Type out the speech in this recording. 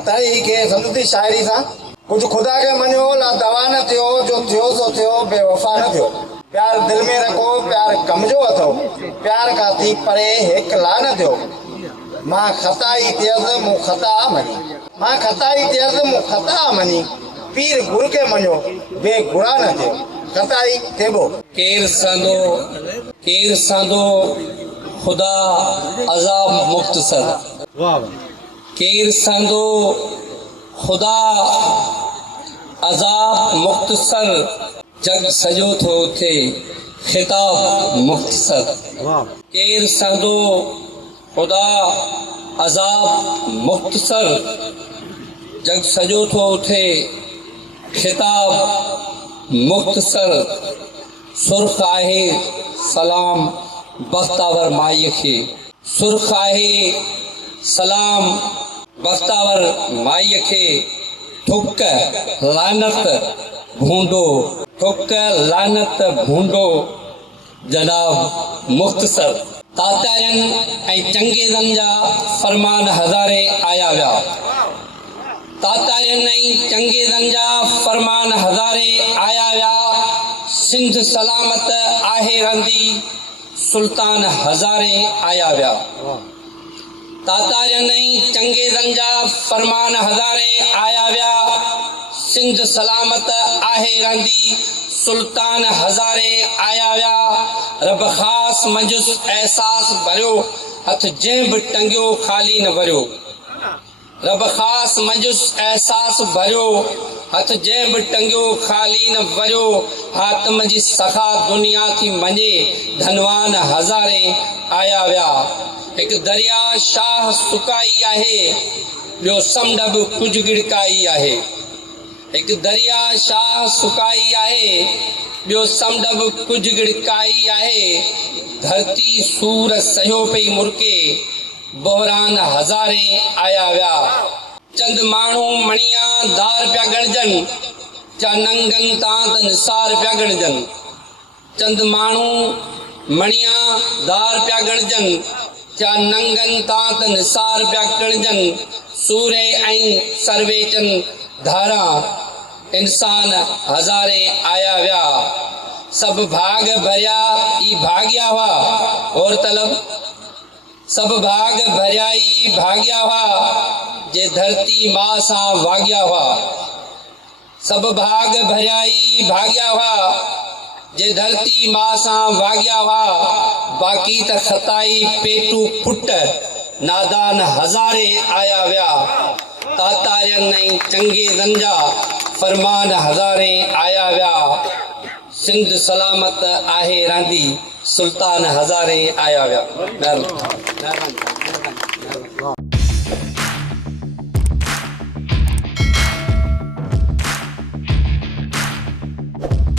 अताई के समझती शायरी सा कुछ खुदा के मनो ला दवा न थियो जो थियो सो थियो बेवफा न थियो प्यार दिल में रखो प्यार कमजो अथो प्यार का थी परे एक ला न थियो मां खताई तेज मु खता मनी मां खताई तेज मु खता मनी पीर गुरु के मनो बेगुरा न थियो खताई थेबो केर सांदो खुदा अजाब मुख्तसर केर सांदो खुदा अजाब मुख्तसर जग सजो थो थे खिताब मुख्तसर केर सांदो खुदा अजाब मुख्तसर जग सजो थो थे खिताब मुख्तसर सुर्ख आहे सलाम बख्तावर माई खे सुर्ख आहे सलाम बख्तावर माई खे ठुक लानत भूंडो ठुक लानत भूंडो जनाब मुख्तसर तातारनि ऐं चंगेज़नि जा फरमान हज़ारे आया विया तातारनि ऐं चंगेज़नि जा फरमान हज़ारे आया विया सिंध सलामत आहे रहंदी सुल्तान हज़ारे आया विया तातारनि ऐं चंगेज़नि जा फरमान हज़ारे आया विया सिंध सलामत आहे रहंदी सुल्तान हज़ारे आया विया रब ख़ास मंजुस एहसास भरियो हथ जंहिं बि टंगियो ख़ाली न भरियो रब ख़ास मंजुस एहसास भरियो हथ जंहिं बि टंगियो ख़ाली न भरियो हातम जी सखा दुनिया थी मञे धनवान हज़ारे आया विया हिकु दरिया शाह सुकाई आहे ॿियो समुंड बि कुझु गिड़काई आहे हिकु दरिया शाह सुकाई आहे ॿियो समुंड बि कुझु गिड़काई आहे धरती सूर सहियो पई मुर्के बहरान हज़ारे आया विया चंद माण्हू मणिया धार पिया गणजनि जा नंगनि तां त निसार पिया गणजनि चंद माण्हू मणिया धार पिया गणजनि जा नंगनि तां त निसार पिया गणजनि सूरे ऐं सर्वेचनि धारा इंसान हज़ारे आया विया सब भाग भरिया ई भाग्या हुआ और तलब सब भाग भरिया ई भाग्या हुआ जे धरती मां सां वाग्या हुआ सब भाग भरिया ई भाग्या हुआ जे धरती मां सां वाग्या हुआ बाक़ी त खताई पेटू फुट नादान हज़ारे आया विया तातारनि ऐं चंगेज़नि जा फरमान हज़ारे आया विया सिंध सलामत आहे रहंदी सुल्तान हज़ारे आया विया।